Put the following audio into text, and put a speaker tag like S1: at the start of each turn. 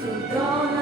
S1: still dawn.